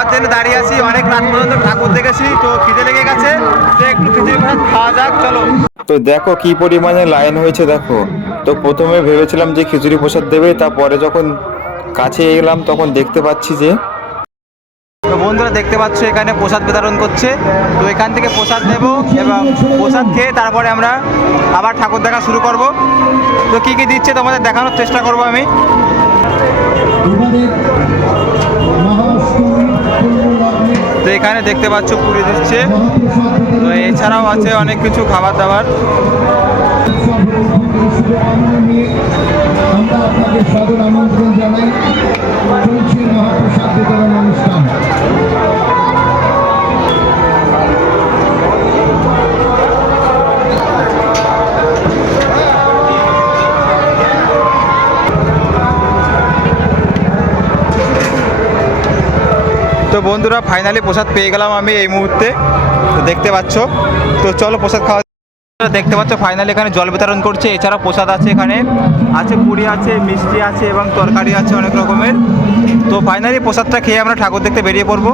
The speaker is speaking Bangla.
খাওয়ার জন্য দাঁড়িয়ে আছি, অনেক রাত পর্যন্ত ঠাকুর দেখেছি, তো খিদে লেগে গেছে, তো একটু খিচুড়ি প্রসাদ খাওয়া যাক, চলো। তো দেখো কি পরিমাণে লাইন হয়েছে দেখো। তো প্রথমে ভেবেছিলাম যে খিচুড়ি প্রসাদ দেবে, তারপরে যখন কাছে এলাম তখন দেখতে পাচ্ছি যে, তো বন্ধুরা দেখতে পাচ্ছ এখানে প্রসাদ বিতরণ করছে। তো এখান থেকে প্রসাদ নেব এবং প্রসাদ খেয়ে তারপরে আমরা আবার ঠাকুর দেখা শুরু করব। তো কী কী দিচ্ছে তোমাদের দেখানোর চেষ্টা করব আমি। তো এখানে দেখতে পাচ্ছ পুরি দিচ্ছে, তো এছাড়াও আছে অনেক কিছু খাবার দাবার। আমরা আপনাদের সাদর আমন্ত্রণ জানাই, চলছে মহাপ্রসাদ বিতরণ অনুষ্ঠান। তো বন্ধুরা ফাইনালি প্রসাদ পেয়ে গেলাম আমি এই মুহূর্তে, তো দেখতে পাচ্ছ। তো চলো প্রসাদ খাওয়া। দেখতে পাচ্ছ ফাইনালি এখানে জল বিতরণ করছে, এছাড়া প্রসাদ আছে, এখানে আছে পুরি আছে, মিষ্টি আছে এবং তরকারি আছে অনেক রকমের। তো ফাইনালি প্রসাদটা খেয়ে আমরা ঠাকুর দেখতে বেরিয়ে পড়বো।